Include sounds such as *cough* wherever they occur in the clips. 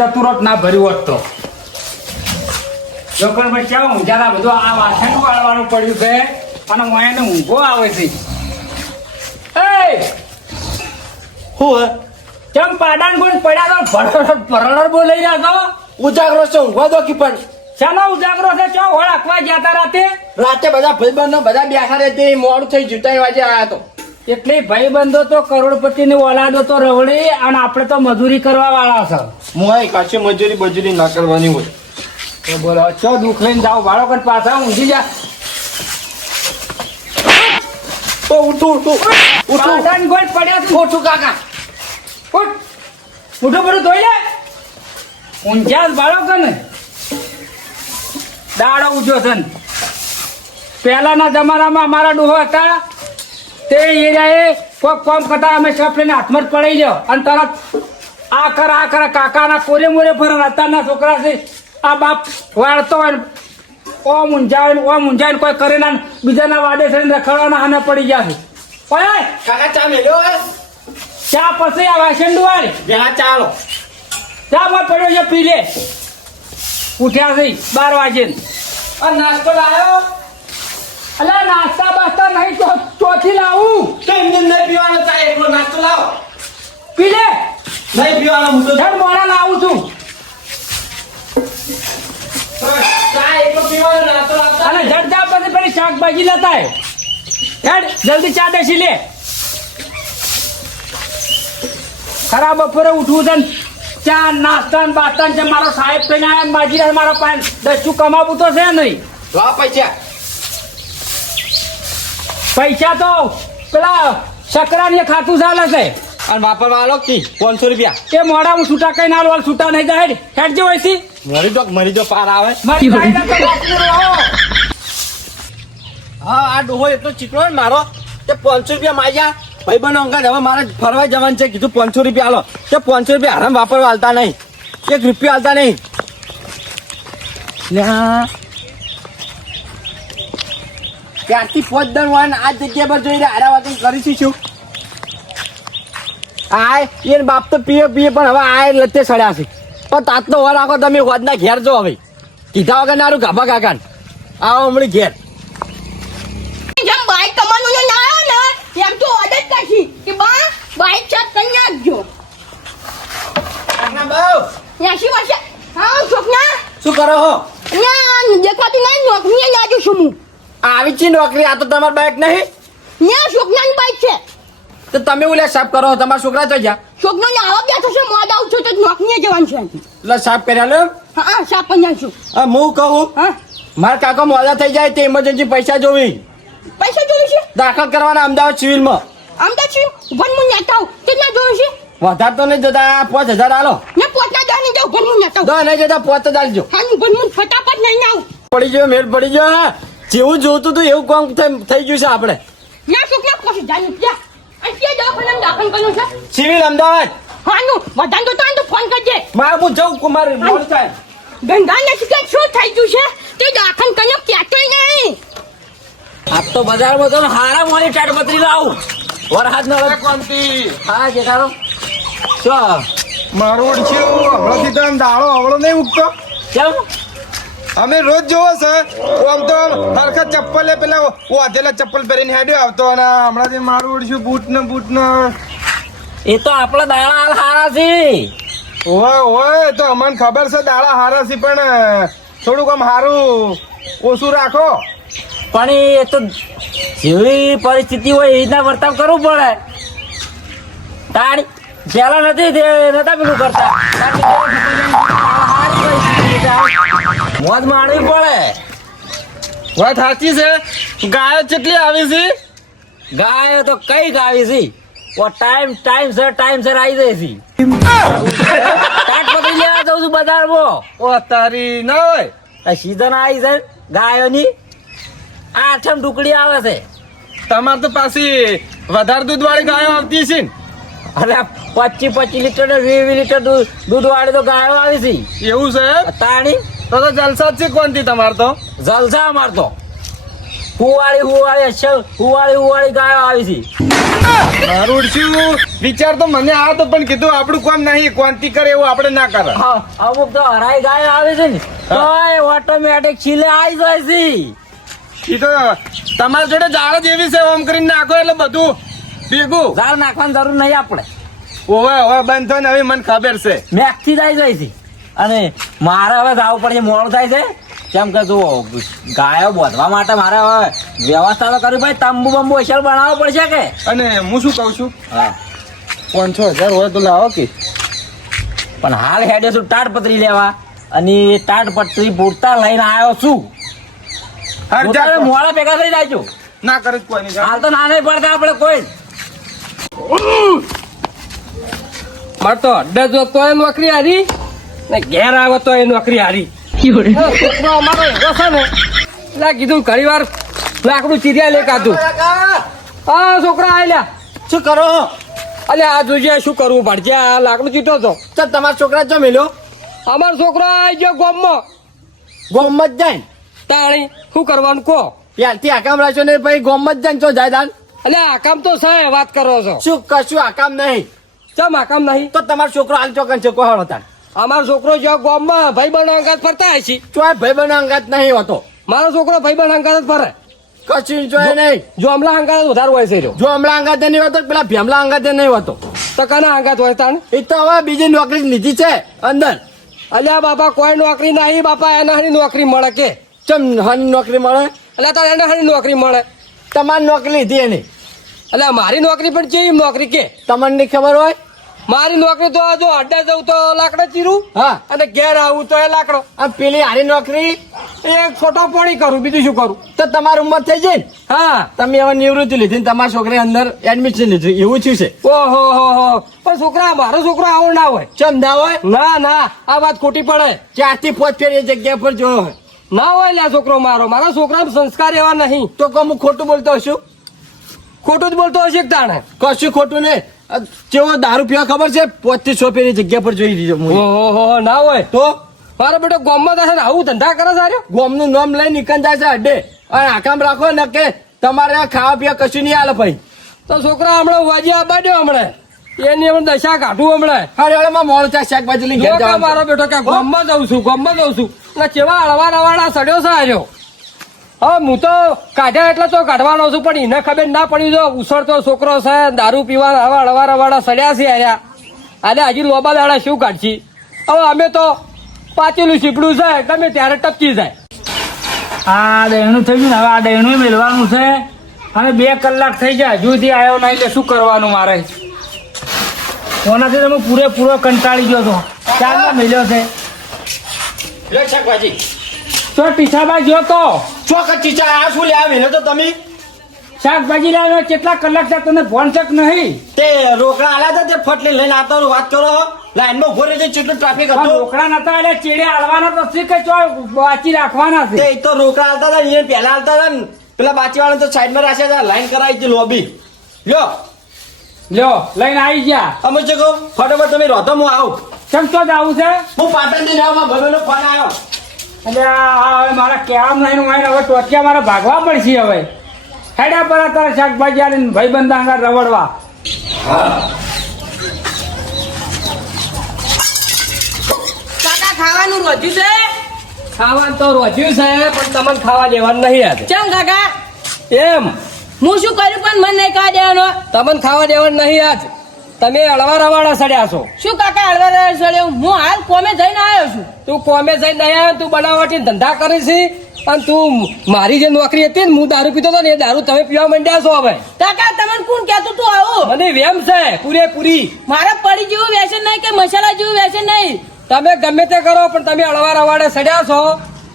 જતું રોત ના ભર્યું હોત તો. ભાઈ ક્યાં ઊંઝાના બધું આ વાસણ વાળવાનું પડ્યું છે અને મને ઊંઘો આવે છે. હું કેમ પાડાન ગુણ પડ્યા તો ભરડ ભરડ બોલાઈ રહ્યા તો ઉજાગરો છે ઊંઘવા દો કી પણ. ચાલો ઉજાગરો છે? ચો હોળ આખવા ગયા રાતે? રાતે બધા ભાઈબંધો બધા બેઠા રહે તે મોડું થઈ ગયું વાજે આવ્યા તો. એટલે ભાઈબંધો તો કરોડપતિ ની ઓલાદો તો રવડી અને આપણે તો મજૂરી કરવા વાળા છે. મોય કાચી મજૂરી બજૂરી ના કરવાની હોય. તો બોલો ચો દુઃખ લઈને જાઓ બાળો કર પાછા ઊંઘી જા. તો ઉઠું ઉઠું ઉઠું. પાડાન ગોળ પડ્યા ઉઠું કાકા. ઉઠ. ઉઠું બધું ધોઈ લે. ઊંઝા બાળો કે ને દાડો ઉજો છે ને. પહેલાના જમાનામાં અમારા ડોહો હતા તે એરિયાએ કોક કોમ કરતા અમે સપડીને હાથમાં જ પડાઈ ગયો. અને તરત આ કર આ કર કાકાના કોરે મોરે ફરે અત્યારના છોકરા છે આ બાપ વાળતો હોય ઓમ ઊંઝાવે ઓમ ઊંઝાવે કોઈ કરે ના બીજાના વાડે થઈને રખડવાના હાને પડી ગયા છે. ઓય! કાકા ચા મેલ્યો ચા પછી આ વાસણ વાળી જરા ચાલો. ચા માં પડ્યો છે પી લે ઉઠ્યા છે બાર વાગે નાસ્તો લાયો? અલા નાસ્તા બાસ્તા નહીં તો ચોથી લાવું? તો એમને નહીં પીવાનો ચા એકલો નાસ્તો લાવો. પી લે નહીં પીવાનો હું તો ધડ મોડા લાવું છું. ચા એકલો પીવાનો નાસ્તો લાવતા. અને જડ જા પછી પેલી શાકભાજી લેતા. હેડ જલ્દી ચા દેશી લે. ખરા બપોરે ઉઠવું છે ચા નાસ્તા ને બાસ્તા ને મારો સાહેબ કહીને માજી રહ્યા મારો પાન દસું કમાવું તો છે નહીં? લા પૈસા. પૈસા તો પેલા શકરાની ખાતું ચાલે છે. અને વાપરવા આલો કી પાંચસો રૂપિયા. એ મોડા હું છૂટા કઈ ના વાળ છૂટા નહીં જાય હેડજો હોય મરી જો મરી જો પાર આવે. હા આ ડોહો એટલો ચીકણો ને મારો તે પાંચસો રૂપિયા માગ્યા. ભાઈ બનો અંગત હવે મારે ફરવા જવાનું છે. કીધું પાંચસો રૂપિયા હાલો તે પાંચસો રૂપિયા આરામ વાપરવા હાલતા નહીં. એક રૂપિયા હાલતા નહીં. લ્યા. ત્યારથી પોત દર વાન આ જગ્યા પર જોઈને હારા વાતો કરીશું છું. આય એને બાપ તો પીએ પીએ પણ હવે આય લતે સડ્યા છે. પણ તાતનો વર આખો તમે હોદના ઘેર જો હવે. કીધા વગર નારું ગાભા કાકા આવો હમણાં ઘેર. જેમ બાઈક તમારું ને ના આવ્યો ને એમ તો ઓર્ડર કાઢી કે બા બાઈક ચેક કરી નાખજો એસી વર્ષે હા છોકરા શું કરો હો? ના દેખાતી નહીં નોકરી લાજુ છું હું. આવી છે નોકરી આ તો તમારી બાઈક નહીં. ન્યા છોકરાની બાઈક છે. તો તમે ઓલે સાફ કરો તમારા છોકરા તો જા. છોકરો ને આવા બેઠો છે મોડ આવું છું તો નોકરીએ જવાનું છે એટલે સાફ કર્યા લે. હા સાફ પણ છું હા હું કહું હા. મારા કાકા મોડા થઈ જાય તે ઇમરજન્સી પૈસા જોવી. પૈસા જોવી છે? દાખલ કરવાના અમદાવાદ સિવિલમાં. અમદાવાદ સિવિલ? ભણ હું નેતા કેટલા જોયું છે? વધારે તો નહીં જતા પાંચ હજાર આલો. ને પોતના દાની જાઉં ભણ હું નેતા દસ નહીં જતા પાંચ દાલજો હા હું ભણ હું ફટાફટ નહીં આવું. પડી ગયો મેળ પડી ગયો જેવું જોતું હતું એવું કામ થઈ- ગયું છે આપણે. ના અત્યારે દવાખાનામાં દાખલ કર્યું છે? સિવિલ અમદાવાદ. હા નું તો તો ફોન કરજે. મારે હું જઉં કુમાર મોડું થાય. ગંગાને શું થઈ ગયું છે? તે દાખલ કર્યો કહેતો નહીં. આ તો બજારમાં તો હારા મોડી ટાટપત્રી લાવું. વરહાદ કોમતી હા દેખાડો શું? મારું ઓળખ્યું. હમણાંથી તો આમ દાડો નહીં ઉગતો. કેમ? અમે રોજ જોવો છે. આમ તો હરખા ચપ્પલે પેલા વાધેલા ચપ્પલ પહેરીને હેડ્યો આવતો અને હમણાંથી મારું ઉડશું બૂટ ને બૂટ ને એ તો આપણા દાણા હાલ હારા છે. ઓય ઓય તો અમને ખબર છે દાડા હારા છે પણ થોડુંક આમ સારું ઓછું રાખો. પણ એ તો જેવી પરિસ્થિતિ હોય એ રીતના વર્તાવ કરવું પડે. તાણી પેલા નથી નતા પેલું કરતા. મોજ માણવી પડે. વાત સાચી છે? ગાયો કેટલી આવી છે? ગાયો તો કઈ આવી છે. ઓ time time sir time sir આવી જાય છે. કાટ પકડી લેવા જાઉં છું બજારમાં. ઓ તારી ના હોય. સીઝન આવી છે ગાયોની. આઠમ ટુકડી આવે છે. તમારે તો પાછી વધારે દૂધ વાળી ગાયો આવતી છે ને. અરે પચીસ પચીસ લીટર ને વીસ લીટર દૂધ વાળી તો ગાયો આવી છે. એવું છે તાણી? તો તો જલસા જ છે કોણથી તમાર તો? જલસા અમાર તો. હુવાળી હુવાળી અસલ હુવાળી હુવાળી ગાયો આવી છે. મારું ઓળખ્યું વિચાર તો મને આ તો પણ કીધું આપણું કામ નહીં ક્વાંતિ કરે એવું આપણે ના કરે. હા, અમુક તો હરાઈ ગાયો આવે છે ને. તો ઓટોમેટિક છીલે આવી જાય છે. એ તો તમારા જોડે જાળ જ એવી છે ઓમ કરીને નાખો એટલે બધું ભેગું. જાળ નાખવાની જરૂર નહીં આપણે. ઓવે હવે બંધ ને હવે મને ખબર છે. મેકથી જાય જાય છે. અને મારે હવે જવું પડશે મોડું થાય છે. કેમ કે જો ગાયો બોધવા માટે મારે હવે વ્યવસ્થા તો કરવી ભાઈ તંબુ બંબુ અસલ બનાવવો પડશે કે? અને હું શું કહું છું? હા. પાંચસો હજાર હોય તો લાવો કે. પણ હાલ હેડે છું તાડપત્રી લેવા અને એ તાડપત્રી પૂરતા લઈને આવ્યો છું. મોડા ભેગા થઈ જાય ના કરે કોઈ હાલ તો ના નહીં પડતા આપણે કોઈ. મળતો તો અડ્ડે જો તોય નોકરી હારી? ને ઘેર આવે એ નોકરી હારી. છોકરો અમારો એવો છે ને. એટલે કીધું ઘણી વાર લાકડું ચીર્યા લે કાધું. હા છોકરા આયલા. શું કરો? અલે આ જોજે શું કરવું? પડશે આ લાકડું ચીટો તો. તો તમારા છોકરા જો મેલ્યો અમારો છોકરો આવી ગયો ગોમમાં. જ જાય. તાણી શું કરવાનું કહો? ત્યાંથી આકામ રાખ્યો ને પછી ગોમત જાય તો જાય દાન. અલે આ કામ તો છે વાત કરો છો. શું કશું આકામ નહીં. ચમ આ કામ નહીં? તો તમારો છોકરો હાલ ચોકન છે કોઈ હતા અમારો છોકરો જો ગોમમાં ભાઈ બહેન અંગાત ફરતા હોય છે. ચોય ભાઈ બહેન અંગાત નહીં હોતો. મારો છોકરો ભાઈ બહેન અંગાત જ ફરે. કશું જોય નહીં. જો હમણાં અંગાત વધારે હોય છે જો હમણાં અંગાત નહીં હોતો પેલા ભેમલા અંગાત નહીં હોતો. તો કના અંગાત હોય તાણ એ તો હવે બીજી નોકરી લીધી છે અંદર. અલ્યા બાપા કોઈ નોકરી નહીં બાપા એના હરી નોકરી મળે કે? ચમ હાની નોકરી મળે? એટલે તારે એને હરી નોકરી મળે. તમારી નોકરી લીધી એની. એટલે મારી નોકરી પણ કેવી નોકરી કે? તમને ખબર હોય? મારી નોકરી તો જો અડે જવું તો લાકડા ચીરું હા. અને ઘેર આવું તો એ લાકડો. આ પેલી હારી નોકરી એ છોટો પોણી કરું બીજું શું કરું? તો તમારી ઉંમર થઈ જાય હા. તમે હવે નિવૃત્તિ લીધી ને તમારા છોકરી અંદર એડમિશન લીધું એવું થયું છે? ઓહો હો હો. પણ છોકરા મારો છોકરો આવો ના હોય. ચમ ના હોય? ના ના. આ વાત ખોટી પડે. ચારથી પાંચ ફેર એ જગ્યા પર જોયો હોય? ના હોય લ્યા છોકરો મારો. મારા છોકરા સંસ્કાર એવા નહીં. તો કહું હું ખોટું બોલતો હશું? ખોટું જ બોલતો હશે તાણે? કશું ખોટું નહીં. આ દારૂ પીવા ખબર છે? પોતે છ જગ્યા પર જોઈ લીધો ઓહો હો હો, ના હોય. તો? મારો બેટો ગોમમાં થશે ને આવું ધંધા કરે સાર્યો ગોમનું નામ લઈ નીકળ જાય છે અડે. અને આકામ રાખો ને કે તમારે આ ખાવા પીવા કશું નહીં આલે ભાઈ. તો છોકરા હમણાં વાજી આબાડ્યો હમણાં. એની હમણાં દશા કાઢું હમણાં. હા રેડમાં મોડું ચા શાકભાજી લઈ જવાનું મારો બેટો કે ગામમાં જઉં છું ગામમાં જઉં છું. અને કેવા અળવા રવાડા સડ્યો છે આર્યો હા હું તો કાઢ્યા એટલે તો કાઢવાનો છું પણ એને ખબર ના પડી જો ઉછળતો છોકરો છે દારૂ પીવા આવા અળવા રવાડા સડ્યા છે આર્યા અને હજી લોબા દાડા શું કાઢશી? હવે અમે તો પાચેલું સીપડું છે તમે ત્યારે ટપકી જાય. આ દહીણું થઈ ગયું ને હવે આ દહીણું મેળવાનું છે. અને બે કલાક થઈ જાય હજુ સુધી આવ્યો નહીં એટલે શું કરવાનું મારે? કોનાથી તમે પૂરેપૂરો કંટાળી ગયો છો? ચારમાં મેલ્યો છે? લે શાકભાજી. તો ટીસાબા ગયો તો. ચોકટ ટીચા આ શું લે આવીને તો તમે? શાકભાજી લાવ્યો કેટલા કલાક તને ફોન ચક નહીં. તે રોકડા આલ્યા હતા તે ફટલી લઈને આવતા વાત કરો. લાઈનમાં ઊભો રહેજો કેટલું ટ્રાફિક પણ રોકડા નતા એટલે ચેડે હાલવાના તો છે કે ચો વાંચી રાખવાના છે? ઈ તો રોકડા આલતા હતા એ પહેલા આલતા હતા ને. પેલા બાચી વાળા તો સાઈડમાં રાખ્યા હતા લાઈન કરાવી હતી લોબી. લ્યો. લ્યો લઈને આવી ગયા. અમે છે કહો? ફટાફટ તમે રોધો હું આવું. ચમચો તો આવું છે? હું પાટણથી આવું મારા ફોન આવ્યો. એટલે આ હવે મારા કહેવાનું નહીં હું હવે ટોટિયા મારે ભાગવા પડશે હવે. હેડા પર તારા શાકભાજી આલીને ભાઈ બંધા આગળ રવડવા. કાકા ખાવાનું રોજ્યું છે? ખાવાનું તો રોજ્યું છે પણ તમને ખાવા દેવાનું નહીં ચમ કાકા? એમ. હું શું કર્યું પણ મને નહીં ખાવા દેવાનો? તમને ખાવા દેવાનું નહીં આજ. તમે અળવા રવાડા સડ્યા છો. શું કાકા હળવા સડ્યો? હું હાલ કોમે જઈને આવ્યો છું. તું કોમે જઈને નહીં આવ્યો તું બનાવટી ધંધા કરે છે. અને તું મારી જે નોકરી હતી ને હું દારૂ પીતો હતો ને એ દારૂ તમે પીવા માંડ્યા છો હવે. કાકા તમને કોણ કહેતું તું આવું? મને વેમ છે પૂરેપૂરી. મારે પડી જેવું વ્યસન નહીં કે મસાલા જેવું વ્યસન નહીં? તમે ગમે તે કરો પણ તમે અળવા રવાડે સડ્યા છો.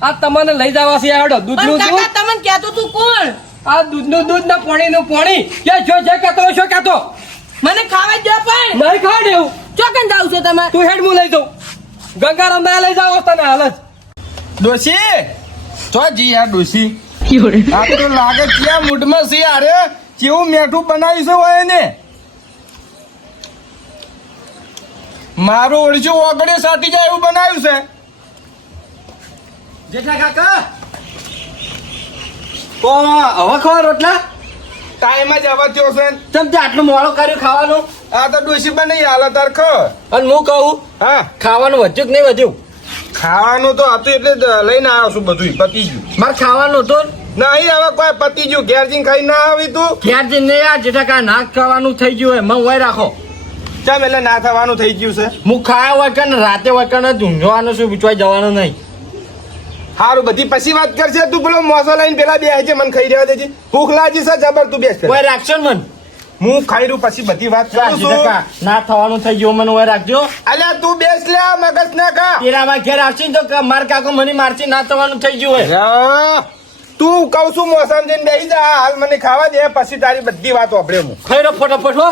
આ તમને લઈ જવા છે હેડો દૂધ દૂધનું દૂધ. તમને કહેતું તું કોણ? આ દૂધનું દૂધ ને પાણીનું પાણી. કે જો જે કહેતો શું કહેતો? મને ખાવા જ દો પણ. નહીં ખાવા દેવું. ચોકન જાવ છો તમે? તું હેડ હું લઈ જાઉં. ગંગારામ દયા લઈ જાવ તને હાલ જ. ડોશી તો જી યાર ડોશી. આ તો લાગે ક્યાં મૂડમાં છે અરે કેવું મેઠું બનાવ્યું છે હોય ને મારું ઓળશું ઓગળે સાટી જાય એવું બનાવ્યું છે. જેઠા કાકા? તો હવે ખબર રોટલા? ટાઈમ જ આવા થયો છે ચમ તે આટલું મોડો કર્યું ખાવાનું? આ તો ડોશી નહીં હાલ તાર ખો. અને હું કહું હા. ખાવાનું વધ્યું કે નહીં વધ્યું? ખાવાનું તો હતું એટલે લઈને આવ્યો છું બધું પતી ગયું. મારે ખાવાનું હતું? નહીં હવે કોઈ પતી ગયું. ઘેરજીન ખાઈ ના આવી તું. ઘેરજીન નહીં આ જેઠા કા નાક ખાવાનું થઈ ગયું હોય મને હોય રાખો. ચમ એટલે ના થવાનું થઈ ગયું છે? હું ખાયા કે રાતે કે ને ઊંઘવાનું છું બીચવાઈ જવાનું નહીં. હારું બધી પછી વાત કરશે તું પેલો મોસો લઈને પેલા બે છે મને ખાઈ રહ્યા દેજે. ભૂખ લાગી છે જબર તું બેસ કોઈ રાખશો ને મને. હું ખાઈ રહ્યું પછી બધી વાત કરું કા ના થવાનું થઈ ગયું મને ઓય રાખજો. અલ્યા તું બેસ લે મગજ ના ખા. તેરામાં ઘેર આવશે ને તો ક- માર કાકો મને મારશે ના થવાનું થઈ ગયું હોય. તું કહું છું મોસમ જઈને બેસી જા. હાલ મને ખાવા દે પછી તારી બધી વાત વાપરે હું. ખાઈ રહ્યો ફટાફટ હો.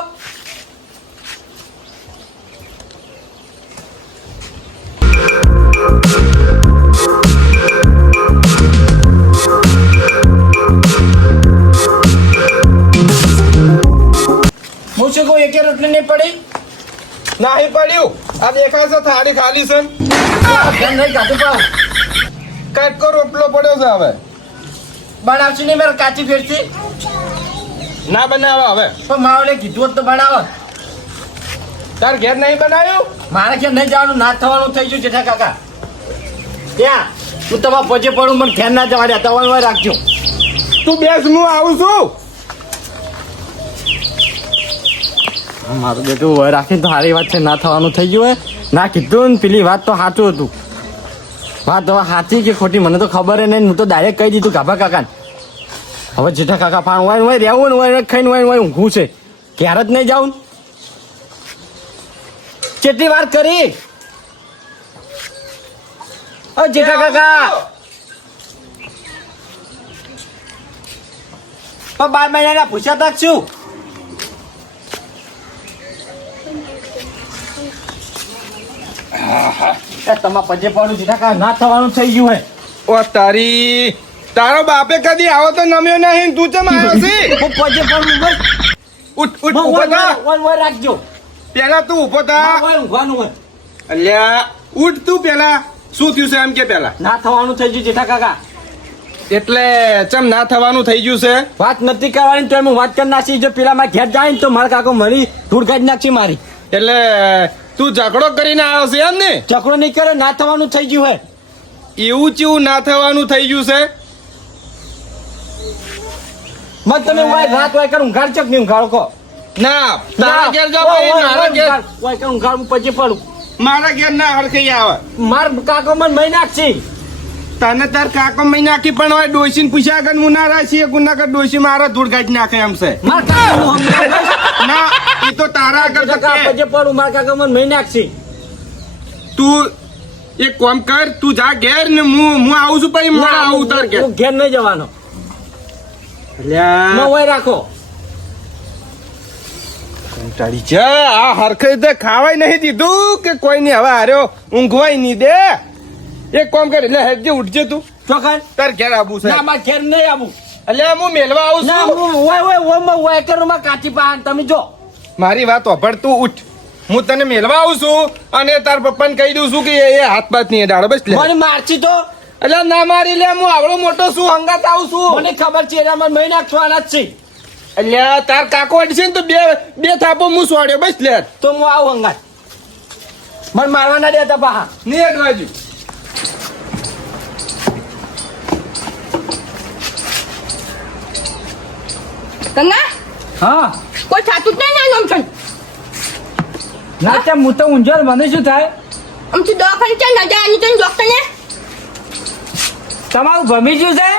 શું એકે રોટલી નહીં પડી. નાહી પડ્યું. આ દેખાય છે થાળી ખાલી છે કાટકો રોટલો પડ્યો છે હવે. બનાવશું નહીં મારે કાચી ફેરતી ના બનાવે હવે. પણ માવલે કીધું તો બનાવો. તાર ઘેર નહીં બનાવ્યું? મારે ઘેર નહીં જવાનું ના થવાનું થઈ ગયું જેઠા કાકા. ત્યાં હું તમારા પજે પડું મને ઘેર ના જવા દે તમારે રાખજો. તું બેસ હું આવું છું. મારું બેટું વય રાખીને તો સારી વાત છે, ના થવાનું થઈ ગયું હોય. ના કીધું ને પેલી વાત તો સાચું હતું. વાત હવે સાચી કે ખોટી, મને તો ખબર નહીં હું તો ડાયરેક્ટ કહી દીધું ગાભા કાકાને. હવે જેઠા કાકા પાણ વાય વાય રહેવું ને વાય ખાઈને વાય વાય ઊંઘું છે. ક્યારે જ નહીં જાઉં. કેટલી વાર કરી? ઓ જેઠા કાકા! બાર મહિનાના પૂછ્યા તક શું એ તમારા પજે પાડું જીઠા કા ના થવાનું થઈ ગયું હે. ઓ તારી તારો બાપે કદી આવો તો નમ્યો નહીં. તું ચમ આવ્યો *laughs* છે? હું પજે પાડું બસ. ઉઠ ઉઠ ઊભો થા. વન રાખજો. પેલા તું ઊભો થા. ઊંઘવાનું હોય. અલ્યા ઉઠ તું પેલા શું થયું છે એમ કે પેલા ના થવાનું થઈ ગયું જેઠા કાકા. એટલે ચમ ના થવાનું થઈ ગયું છે? વાત નથી કરવાની તો હું વાત કરી નાખી જો પેલા મારા ઘેર જાય ને તો મારા કાકો મરી ધૂળ કાઢી નાખશે મારી. એટલે તું ઝઘડો કરીને આવ્યો છે એમ ને? ઝઘડો નહીં કરે ના થવાનું થઈ ગયું હે. એવું ચેવું ના થવાનું થઈ ગયું છે? મત તમે વાય રાત વાય કર ઊંઘાડ ચક નહીં ઊંઘાડો કો. ના તારા ઘેર જાવ એ મારા ઘેર. વાય કર ઊંઘાડ પછી પડું. મારા ઘેર ના હરખઈ આવે. માર કાકો મને મહી નાખશે. તને તાર કાકો મહી નાખી પણ હોય ડોસીને પૂછ્યા આગળ મુનારા છીએ ગુના કર ડોસી મારા ધૂળ કાઢી નાખે એમ છે. ના એ તો તારા આગળ તો કાકા કે. પછી પડું માર કાકો મને મહી નાખશી. તું એક કામ કર તું જા ઘેર ને હું હું આવું છું પછી મોડા આવું તાર ઘેર. હું ઘેર નહીં જવાનો. ન રાખો. કંટાળી છે આ હરખે ખાવાય નહીં દીધું કે કોઈ નહીં હવે હાર્યો ઊંઘવાય નહીં દે? એક કામ કરે લે હેડજે ઉઠજે તું. ચોખા તાર ઘેર આવું છે. ના માર ઘેર નહીં આવું. એટલે હું મેલવા આવું ના છું. હું ઓય ઓયમાં હોય કરું માં કાચી પાન. તમે જો. મારી વાત ઓભળ તું ઉઠ. હું તને મેલવા આવું છું અને તાર પપ્પાને કહી દઉં છું કે એ હાથ બાત નહીં ડાળો બસ લે. મને મારછી તો. એટલે ના મારી લે હું આવડો મોટો છું હંગાત આવું છું. મને ખબર છે એના મને મહી નાખવાના જ છે. એટલે તાર કાકો અડશે ને તો બે બે થાપો હું સોડ્યો બસ લે. તો હું આવું હંગાત. મને મારવાના દેતા પાહા. નહીં અડવાજુ ગંગા? હા. કોઈ થાતું જ નહીં અમથું. ના તેમ હું તો ઊંઝર મને શું થાય અમથું દવાખાને ચાલ ના જાય? આની તને ડોક્ટરને? તમારું ભમી ગયું છે?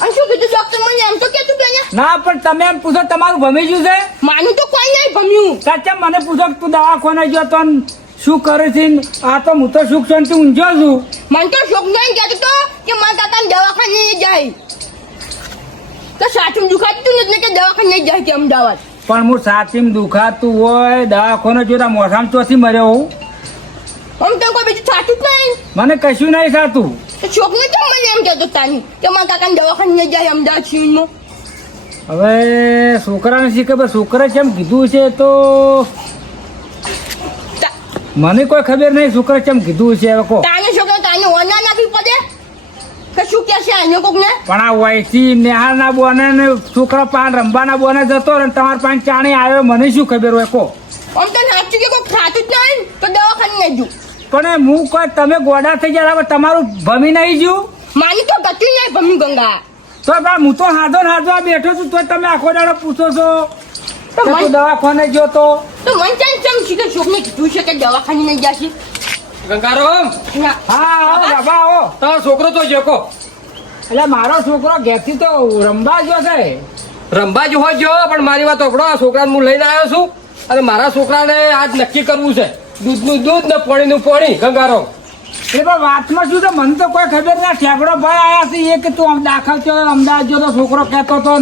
અને શું કીધું ડોક્ટર મને? એમ તો કેતું બેને ના પણ તમે એમ પૂછો તમારું ભમી ગયું છે? માનું તો કોઈ નહીં ભમ્યું. સાચા મને પૂછો કે તું દવાખાને ગયો તો શું કરે છે? આ તો હું તો સુખ ઊંઝો છું. મને તો શોખ નહીં કહેતો તો કે મારા કાકા દવાખાને જાય. તો સાચું દુખાતું નથી કે દવાખાને નહીં જાય કે અમદાવાદ. પણ હું સાચીમ દુખાતું હોય દવાખાને જોતા મોસામ ચોસી મર્યો હું. આમ તો કોઈ બીજું સાચું જ નહીં. મને કશું નહીં સાચું તો કેમ મને એમ કહેતો તાની કે મારા કાકાને દવાખાને નહીં જાય અમદાવાદ સિવિલમાં હવે છોકરાને શીખે ખબર? છોકરા કેમ કીધું છે તો? મને કોઈ ખબર નહીં છોકરા કેમ કીધું છે હવે કો. તાને છોકરા તાને ઓના નાખી પડે? કે શું કે છે અહીંયા કોક ને પણ આ વયથી નેહાના બોને ને છોકરા પાન રમવાના બોને જતો ને તમાર પાન ચાણી આવ્યો મને શું ખબર હોય? કો. આમ તો નાચું કે કોક ખાતું જ નહીં તો દવાખાને લઈ જુ પણ હું કોઈ તમે ગોડા થઈ ગયા તમારું ભમી નહીં જ્યું? માની તો ગતિ નહીં ભમી ગંગા. તો બા હું તો હાજો ને હાજો બેઠો છું તો તમે આખો દાડો પૂછો છો. તો દવાખાને ગયો તો? તો મન ચાલ ચમ છે કે છોકને કીધું છે કે દવાખાને ગયા જાશે ગંગારામ હા હા બાબા આવો તારો છોકરો તો જોકો. એટલે મારો છોકરો ઘેરથી તો રમવા જો છે. રંબા જ જો પણ મારી વાત ઓકડો આ છોકરાને હું લઈને આવ્યો છું. અને મારા છોકરાને આજ નક્કી કરવું છે. દૂધનું દૂધ ને પાણીનું પાણી ગંગારામ એ પણ વાતમાં શું છે મને તો કોઈ ખબર ના. ઠેકડો ભાઈ આવ્યા છે એ કે તું આમ દાખલ થયો અમદાવાદ જો તો છોકરો કહેતો હતો.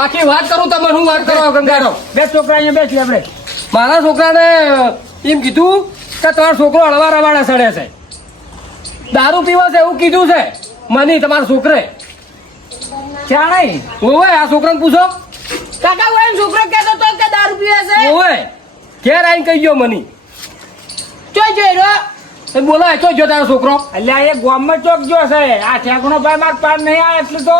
આખી વાત કરું તમે હું વાત કરો ગંગારામ બે છોકરા અહીંયા બેસી આપણે. મારા છોકરાને એમ કીધું કે તમારો છોકરો હળવા રવાડા સડે છે. દારૂ પીવો છે એવું કીધું છે. મની તમારા છોકરે. ક્યાં નહીં? ઓવે આ છોકરાને પૂછો. કાકા હું એમ છોકરો કહેતો તો કે દારૂ પીવે છે. ઓવે ઘેર આવીને કહી ગયો મની. ચોય જોઈ રહ્યો. એ બોલાય તો જો તારો છોકરો. એટલે એ ગામમાં ચોક ગયો છે. આ ઠેકણો ભાઈ માર પાર નહીં આવે એટલે તો.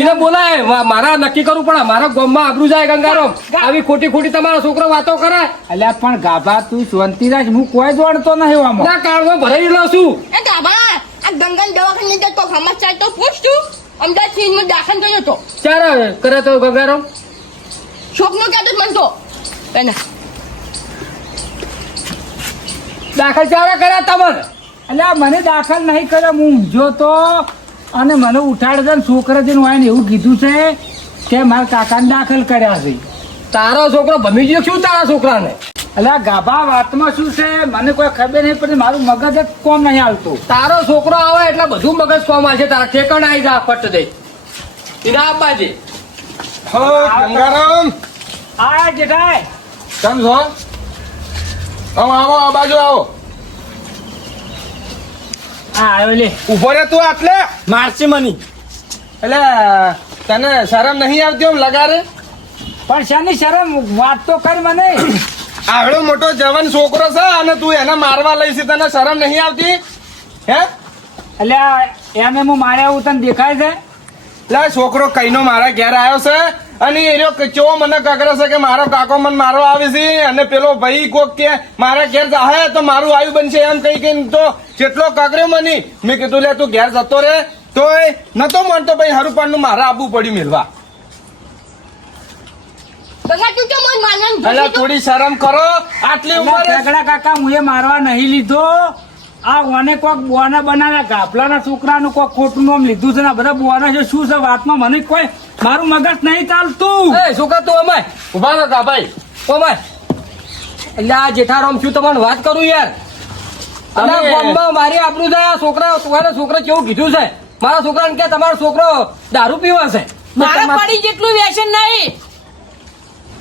એને બોલાય. મારા નક્કી કરવું પણ મારા ગોમમાં આબરૂ જાય ગંગારામ. આવી ખોટી ખોટી તમારો છોકરો વાતો કરે. એટલે પણ ગાભા તું શાંતિ રાખ. હું કોઈ દોડતો નહીં આમાં ના કાળમાં ભરાઈ રહ્યો છું. એ ગાભા આ ગંગા દવાખાને જતો સમાચાર તો પૂછ તું. અમદાવાદ સિંહમાં દાખલ થયો હતો ચાર કરે તો ગંગારામ. જ મન તો એને. દાખલ ક્યારે કર્યા તમને. એટલે મને દાખલ નહીં કર્યો. હું ઊંઝો તો અને મને ઉઠાડતા ને છોકરા જઈને હોય ને એવું કીધું છે કે મારા કાકાને દાખલ કર્યા છે. તારો છોકરો ભમી ગયો શું તારા છોકરાને? એટલે આ ગાભા વાતમાં શું છે? મને કોઈ ખબર નહીં પડતી મારું મગજ જ કોમ નહીં આવતું તારો છોકરો આવે એટલે બધું મગજ કોમ છે તારા ઠેકાણે આવી જા ફટ દે. દે. હો ગંગારામ. આ જેઠાય. કેમ છો? આવો આવો આ બાજુ આવો. હા આવ્યો લે. ઊભો રે તું આટલે. મારશે મની. એટલે તને શરમ નહીં આવતી એમ લગારે પણ શાની શરમ? વાત તો કરી મને. આવડો મોટો જવાન છોકરો છે અને તું એને મારવા લઈ છે. તને શરમ નહીં આવતી? હે? એટલે એમ એમ હું માર્યા હું તને દેખાય છે? એટલે છોકરો કઈનો મારા ઘેર આવ્યો છે. અને એ રહ્યો કેવો મને કકરે છે કે મારો કાકો મને મારવા આવે છે? અને પેલો ભાઈ કોક કે મારા ઘેર જાહે તો મારું આયુ બનશે. એમ કઈ કઈ તો જેટલો કગર્યો મને? મેં કીધું લે તું ઘેર જતો રે તો એ નતો માનતો ભાઈ હરુપાનનું મારે આપવું પડ્યું મેળવા? થોડી શરમ કરો. આટલી ઉંમર ઉંમરે કાકા હું એ મારવા નહીં લીધો. આ ઓને કોક બોના બનાવ્યા ગાફલાના છોકરાનું કોક ખોટું નામ લીધું છે ને બધા બોના છે શું છે વાતમાં? મને કોઈ મારું મગજ નહીં ચાલતું. એ છોકરા તું અમાય? ઊભા રહો ભાઈ. અમાય. એટલે આ જેઠારામ શું તમને વાત કરું યાર? અને બોમ્બા મારી આપણું છે આ છોકરા તમારા છોકરા કેવું કીધું છે? મારા છોકરાને કે તમારો છોકરો દારૂ પીવા છે. મારે પડી જેટલું વ્યસન નહીં.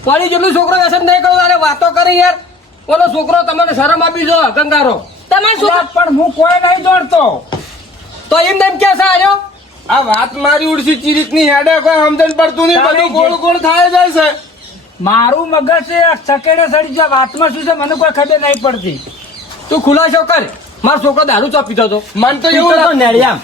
પડી જેટલું છોકરો વ્યસન નહીં કરો અરે વાતો કરી યાર. ઓલો છોકરો તમને શરમ આપી જો ગંગારો તમારે શું પણ હું કોઈ નહીં દોડતો. તો એમ તેમ કે છે આર્યો આ વાત મારી ઉડસી ચીરીકની હેડે કોઈ સમજણ પડતું નહીં બધું ગોળ ગોળ થાય જાય છે. મારું મગજ છે આ સકેડે સડી જાય વાતમાં શું છે મને કોઈ ખબર નહીં પડતી. તું ખુલાસો કર. મારો છોકરો દારૂ ચા પીતો હતો. મન તો એવું તો નેડિયામ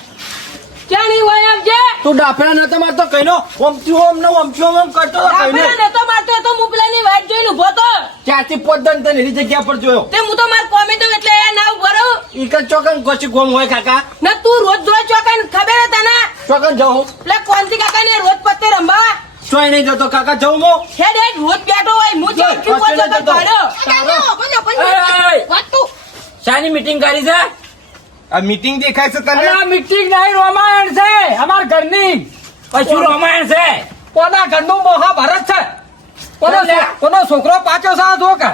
ક્યાં નહીં હોય જે તું ડાફેડા નતો મારતો કઈનો ઓમથી ઓમ ને ઓમથી ઓમ ઓમ કરતો તો કઈનો આપણે નતો મારતો તો હું પેલાની વાત જોઈને ઊભો તો. ત્યાંથી પોતદાન તને એની જગ્યા પર જોયો? તે હું તો માર કોમે તો એટલે એ ના ઊભો રહું. ચોકન ગોચી ગોમ હોય કાકા? ને તું રોજ રોજ ચોકન ખબર હે તને? ચોકન જાઉં એટલે કોનથી કાકા ને રોજ પત્તે રમવા? ચોય નહીં જતો કાકા જાઉં મો હે હેડ રોજ બેઠો હોય હું જો, કી બોલતો તો જતો. કાકા એય, પણ વાત તું શાની મીટિંગ કરી છે? આ મીટિંગ દેખાય છે તને? આ મીટિંગ નહીં રામાયણ છે. અમાર ઘરની. પશુ રામાયણ છે. કોના ઘરનું મહાભારત છે? કોનો કોનો? છોકરો પાછો સા જો કે?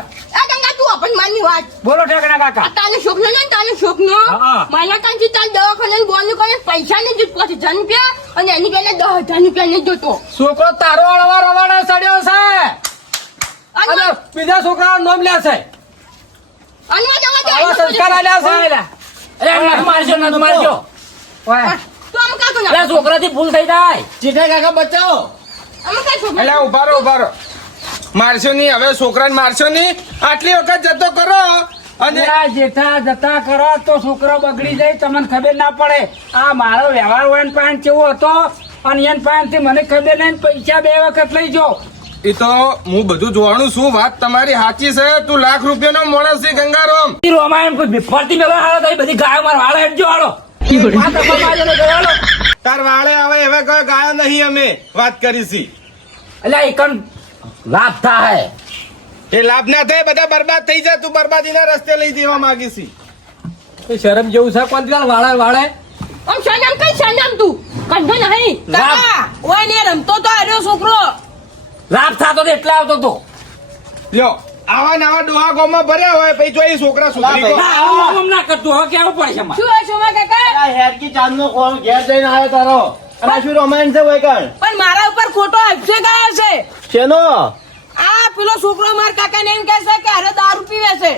ગંગા તું અપન માની વાત. બોલો ઠેકડા કાકા. આ તારે શોખનો છે ને શોખનો? હા. મારા કાંથી તાર દવાખાને બોનું કરે પૈસા ને જ પછી જન રૂપિયા અને એની પેલા દસ હજાર રૂપિયા ને જોતો. છોકરો તારો અળવા રવાડે સડ્યો છે. અને બીજા છોકરા નામ લે છે. અને જવા દે સંસ્કાર આલ્યા છે. અરે મારજો નતું મારજો. ઓય. તું આમ કાકો છોકરાથી ભૂલ થઈ જાય. ચીઠા કાકા બચાવો. છોકરો એટલે ઉભારો ઊભા રહો મારશો નહીં હવે છોકરાને મારશો નહીં. આટલી વખત જતો કરો. અને આ જેઠા જતા કરો તો છોકરો બગડી જાય તમને ખબર ના પડે. આ મારો વ્યવહાર હોય પાસે કેવો હતો. અને એન પાસેથી મને ખબર નહીં પૈસા બે વખત લઈ જો એ તો હું બધું જોવાનું છું. વાત તમારી સાચી છે. તું લાખ રૂપિયાનો માણસ છે ગંગારામ. રોમાયણ ફરતી મેળવા હાલો તો બધી ગાયો મારા વાળા હેડજો હાલો. તાર વાળે હવે હવે કોઈ ગાયો નહીં અમે વાત કરી છી એટલે એકન લાભ થાય. એ લાભ ના થાય બધા બરબાદ થઈ જાય તું બરબાદીના રસ્તે લઈ જવા માંગી છી શરમ જેવું છે કોણ વાળા વાળે વાળે? આમ શરમ કઈ શરમ તું? કંઠો નહીં. કાકા ઓય ને રમતો તો આર્યો છોકરો. લાભ થતો તો એટલે આવતો તો. લ્યો આવા નવા ડોહા ગોમાં ભર્યા હોય પછી જો એ છોકરા સુધરી ગયો ના, આવું આમ ના કરતું હવે કેવું પડે છે મારે. શું હોય શોભા કાકા? હેરકી ચાંદનો કોણ ઘેર જઈને આવ્યો તારો. અને આ શું રોમાન્સ છે વૈકણ પણ મારા ઉપર ખોટો આક્ષેપ ગયો છે. શેનો? આ પેલો છોકરો માર કાકા ને એમ કહે છે કે અરે દારૂ પીવે છે.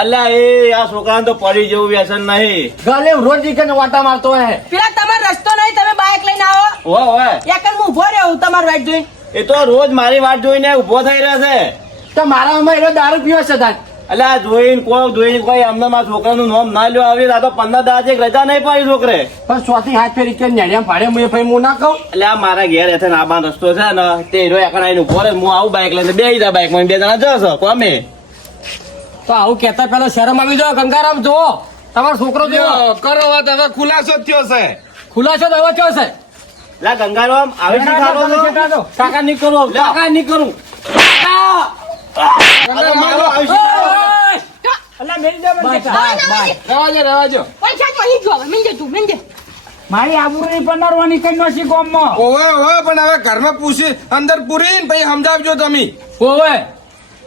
અલ્યા એ આ છોકરાને તો પડી જેવું વ્યસન નહીં. ગલે રોજ દીકરીને વાટા મારતો હે પેલા તમારો રસ્તો નહીં તમે બાઇક લઈને આવો. હો હોય. એકર હું ઊભો રહ્યો હું તમારો વાઈટ જોઈને. એ તો રોજ મારી વાત જોઈને ઊભો થઈ રહ્યો છે. તો મારામાં એનો દારૂ પીવો છે તાર આ જોઈને કોઈ જોઈને કોઈ અમને મારા છોકરાનું નામ ના લ્યો. આવી આ તો પંદર દાદા એક રજા નહીં પાડી છોકરે. પણ સોથી હાથ ફેરી કે નેડિયા ભાડે હું ભાઈ હું ના કહું? એટલે આ મારા ઘેર એથે આબાન રસ્તો છે ને તે હીરો એકણ આવીને ઊભો રહે હું આવું બાઈક લઈને બે જા બાઈકમાં. બે જણા જશો કોમે તો આવું કેતા પેલા શરમ આવી જાઓ ગંગારામ જો તમારો છોકરો જો કરો વાત હવે ખુલાસો જ થયો છે. ખુલાસો તો હવે કયો છે. લા ગંગારામ આવી શું ખાવો કાકા નહીં કરું કાકા નહીં કરું અરે મારો આબરૂની પંદરવાની કઈ નોશી ગામમાં. ઓવે ઓવે પણ હવે ઘરમાં પૂછી અંદર પૂરીને પછી સમજાવજો તમે. ઓવે.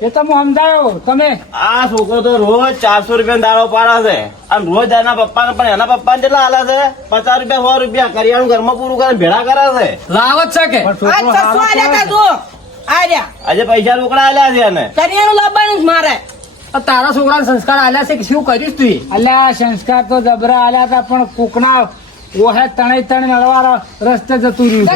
એ તો હું સમજાયો. તમે? આ છોકરો તો રોજ ચારસો રૂપિયા દાડો પાડે છે. અને રોજ એના પપ્પાને પણ એના પપ્પાને કેટલા હાલે છે? પચાસ રૂપિયા સો રૂપિયા કરિયાણું ઘરમાં પૂરું કરે ભેળા કરે છે. લાવત છે કે? આજે પૈસા રોકડા આલ્યા છે એને. કરિયાણું લાવવાનું જ મારે. તારા છોકરા સંસ્કાર આલ્યા છે કે શું કરીશ તું અલ્યા સંસ્કાર તો જબરા આલ્યા હતા પણ કોકના ઓહે તણે તણે નળવાળા રસ્તે જતું રહ્યું છે.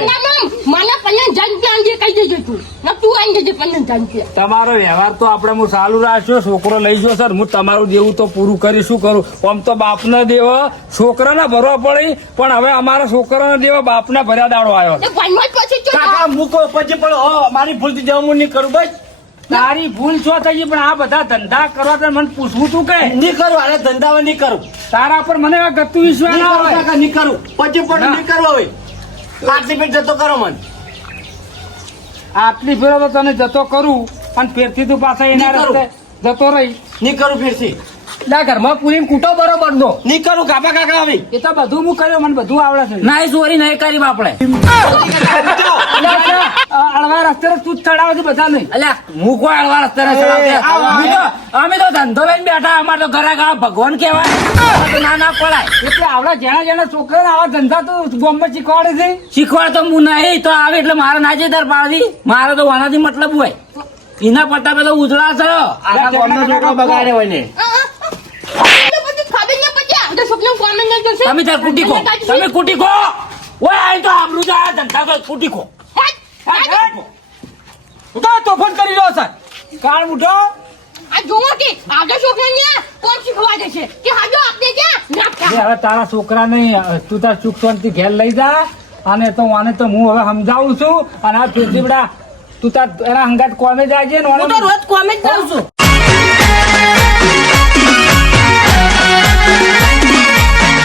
મને પંદર હજાર રૂપિયા કહી દેજો તું. ન તું આઈ દેજે પંદર રૂપિયા તમારો વ્યવહાર તો આપણે હું ચાલુ રાખ્યો છોકરો લઈ ગયો સર હું તમારું દેવું તો પૂરું કરી શું કરું? આમ તો બાપને દેવ છોકરાને ભરવા પડી પણ હવે અમારા છોકરાને દેવા બાપને ભર્યા દાડો આવ્યો કાકા મૂકો પછી પણ હો મારી ભૂલથી જવા નહીં કરું બસ. તારી ભૂલ છો થઈ પણ આ બધા ધંધા કરવા તો મને પૂછવું તું કે? નહીં કરું અરે ધંધા નહીં કરું. તારા પર મને ગતું વિશ્વાસ ના હોય. કાકા નહીં કરું પછી પણ. નહીં કરું હોય આટલી ફેર જતો કરો મન આટલી ફેર તો તને જતો કરું અને ફેરથી તું પાછા એના. રસ્તે જતો રહી નહીં કરું ફેરથી લા ઘરમાં પૂરી કૂટો બરોબર નો. નહીં કરું કાપા કાકા આવી. એ તો બધું હું કર્યો મને બધું આવડે છે. ના ચોરી નહીં કરી આપણે. અળવા રસ્તે તું ચડાવે છે બધા નહીં. અલ્યા હું કોઈ અળવા રસ્તે અમે તો- ધંધો લઈને બેઠા અમારે તો ઘરે ઘરે ભગવાન કેવાય ના ના પડાય. એટલે આવડા જેના જેના છોકરા આવા ધંધા તો ગોમમાં શીખવાડે છે. શીખવાડ તો હું નહીં તો આવે એટલે મારે ના જતા પાડવી. મારે તો વાનાથી મતલબ હોય. એના પટ્ટા પેલો ઉજળા છે. આખા ગામનો છોકરો બગાડે હોય ને પછી ખાબે ને પછી આ તો છોકરાને કોમે ન જશે તમે ત્યાં કુટી ખો. તમે કુટી ખો. ઓય આ તો આબરૂ જા ધંધા તો કુટી ખો. ઉઠો તોફાન કરી રહ્યો સર કાળ ઉઠો. આ જોવો કે આગળ છોકરાને કોણ શીખવા દે છે કે હાજો આપને ક્યાં ના હવે તારા છોકરાને તું તાર શાંતિ ઘેર લઈ જા. અને તો આને તો હું હવે સમજાવું છું. અને આ ફેરતીબડા તું તાર એના હંગાત કોમે જાય છે ને હું તો રોજ કોમે જ જાઉં છું.